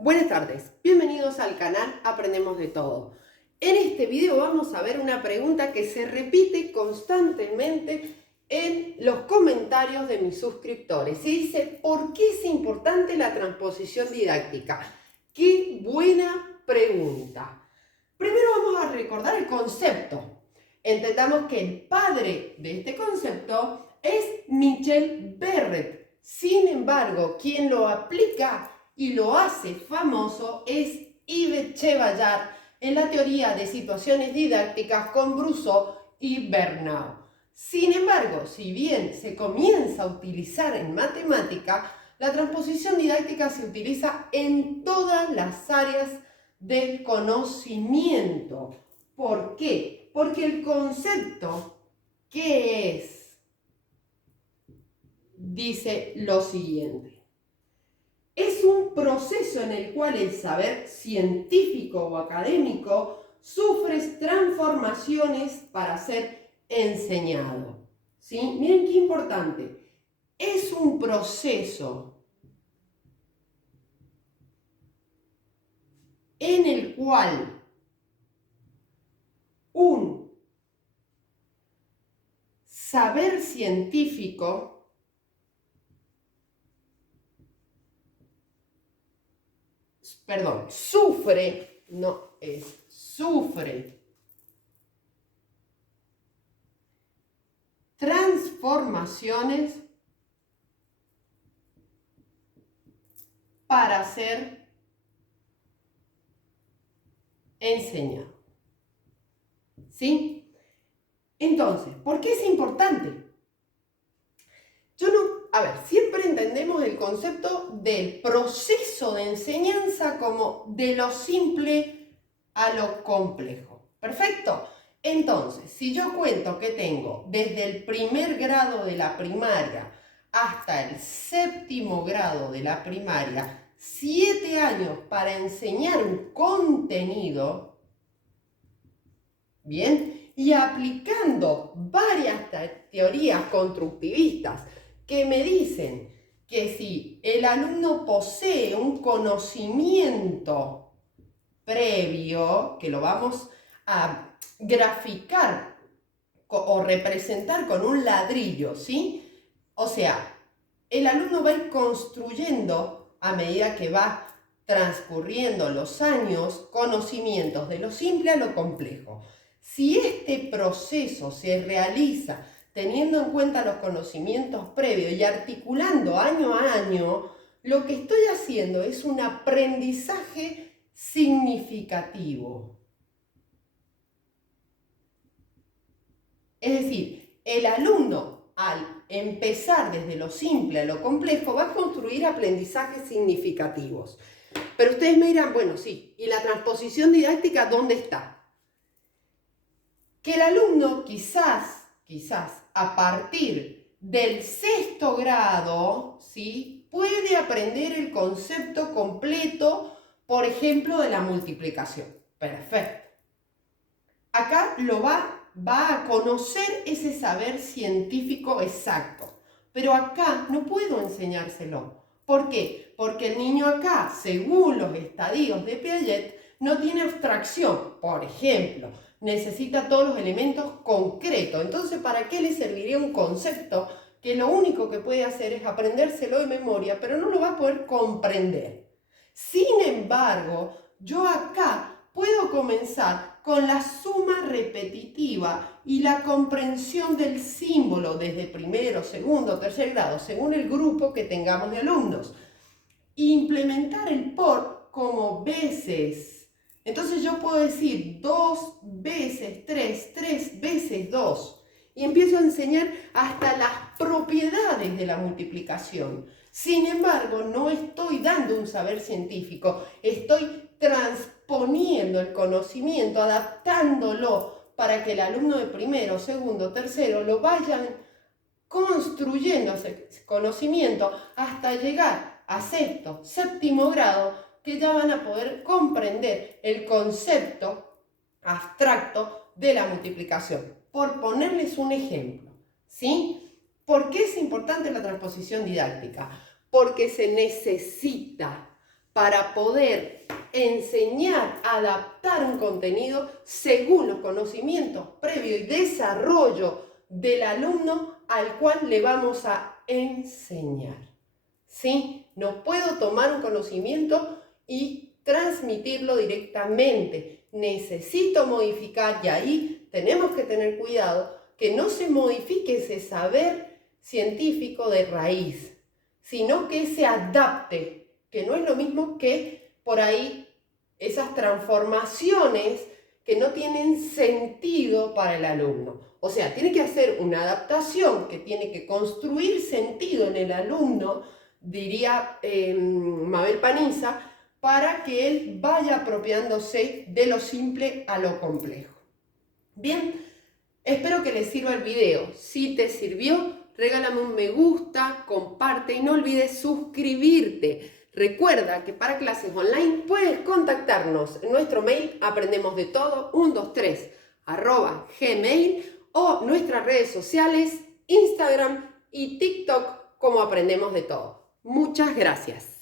Buenas tardes, bienvenidos al canal Aprendemos de Todo. En este video vamos a ver una pregunta que se repite constantemente en los comentarios de mis suscriptores. Y dice, ¿por qué es importante la transposición didáctica? ¡Qué buena pregunta! Primero vamos a recordar el concepto. Entendamos que el padre de este concepto es Michel Berret. Sin embargo, quien lo aplica y lo hace famoso es Yves Chevallat en la teoría de situaciones didácticas con Brousseau y Bernau. Sin embargo, si bien se comienza a utilizar en matemática, la transposición didáctica se utiliza en todas las áreas del conocimiento. ¿Por qué? Porque el concepto, ¿qué es? Dice lo siguiente. Es un proceso en el cual el saber científico o académico sufre transformaciones para ser enseñado. ¿Sí? Miren qué importante. Es un proceso en el cual un saber científico sufre transformaciones para ser enseñado. ¿Sí? Entonces, ¿por qué es importante? Siempre entendemos el concepto del proceso de enseñanza como de lo simple a lo complejo. ¿Perfecto? Entonces, si yo cuento que tengo desde el primer grado de la primaria hasta el séptimo grado de la primaria, 7 años para enseñar un contenido, ¿bien? Y aplicando varias teorías constructivistas que me dicen que si el alumno posee un conocimiento previo, que lo vamos a graficar o representar con un ladrillo, ¿sí? O sea, el alumno va a ir construyendo a medida que va transcurriendo los años conocimientos de lo simple a lo complejo. Si este proceso se realiza teniendo en cuenta los conocimientos previos y articulando año a año, lo que estoy haciendo es un aprendizaje significativo. Es decir, el alumno, al empezar desde lo simple a lo complejo, va a construir aprendizajes significativos. Pero ustedes me dirán, bueno, sí, ¿y la transposición didáctica dónde está? Que el alumno quizás a partir del 6º grado, ¿sí?, puede aprender el concepto completo, por ejemplo, de la multiplicación. Perfecto. Acá lo va a conocer ese saber científico exacto. Pero acá no puedo enseñárselo. ¿Por qué? Porque el niño acá, según los estadios de Piaget, no tiene abstracción. Por ejemplo, necesita todos los elementos concretos. Entonces, ¿para qué le serviría un concepto que lo único que puede hacer es aprendérselo de memoria, pero no lo va a poder comprender? Sin embargo, yo acá puedo comenzar con la suma repetitiva y la comprensión del símbolo desde primero, segundo, tercer grado, según el grupo que tengamos de alumnos. Implementar el por como veces. Entonces yo puedo decir 2 veces 3, 3 veces 2. Y empiezo a enseñar hasta las propiedades de la multiplicación. Sin embargo, no estoy dando un saber científico, estoy transponiendo el conocimiento, adaptándolo para que el alumno de primero, segundo, tercero lo vayan construyendo ese conocimiento hasta llegar a 6º, 7º grado, que ya van a poder comprender el concepto abstracto de la multiplicación. Por ponerles un ejemplo, ¿sí? ¿Por qué es importante la transposición didáctica? Porque se necesita para poder enseñar, adaptar un contenido según los conocimientos previos y desarrollo del alumno al cual le vamos a enseñar. ¿Sí? No puedo tomar un conocimiento y transmitirlo directamente. Necesito modificar y ahí tenemos que tener cuidado que no se modifique ese saber científico de raíz, sino que se adapte, que no es lo mismo que por ahí esas transformaciones que no tienen sentido para el alumno. O sea, tiene que hacer una adaptación que tiene que construir sentido en el alumno, diría Mabel Paniza, para que él vaya apropiándose de lo simple a lo complejo. Bien, espero que les sirva el video. Si te sirvió, regálame un me gusta, comparte y no olvides suscribirte. Recuerda que para clases online puedes contactarnos en nuestro mail aprendemosdetodo123@gmail o nuestras redes sociales Instagram y TikTok como Aprendemos de Todo. Muchas gracias.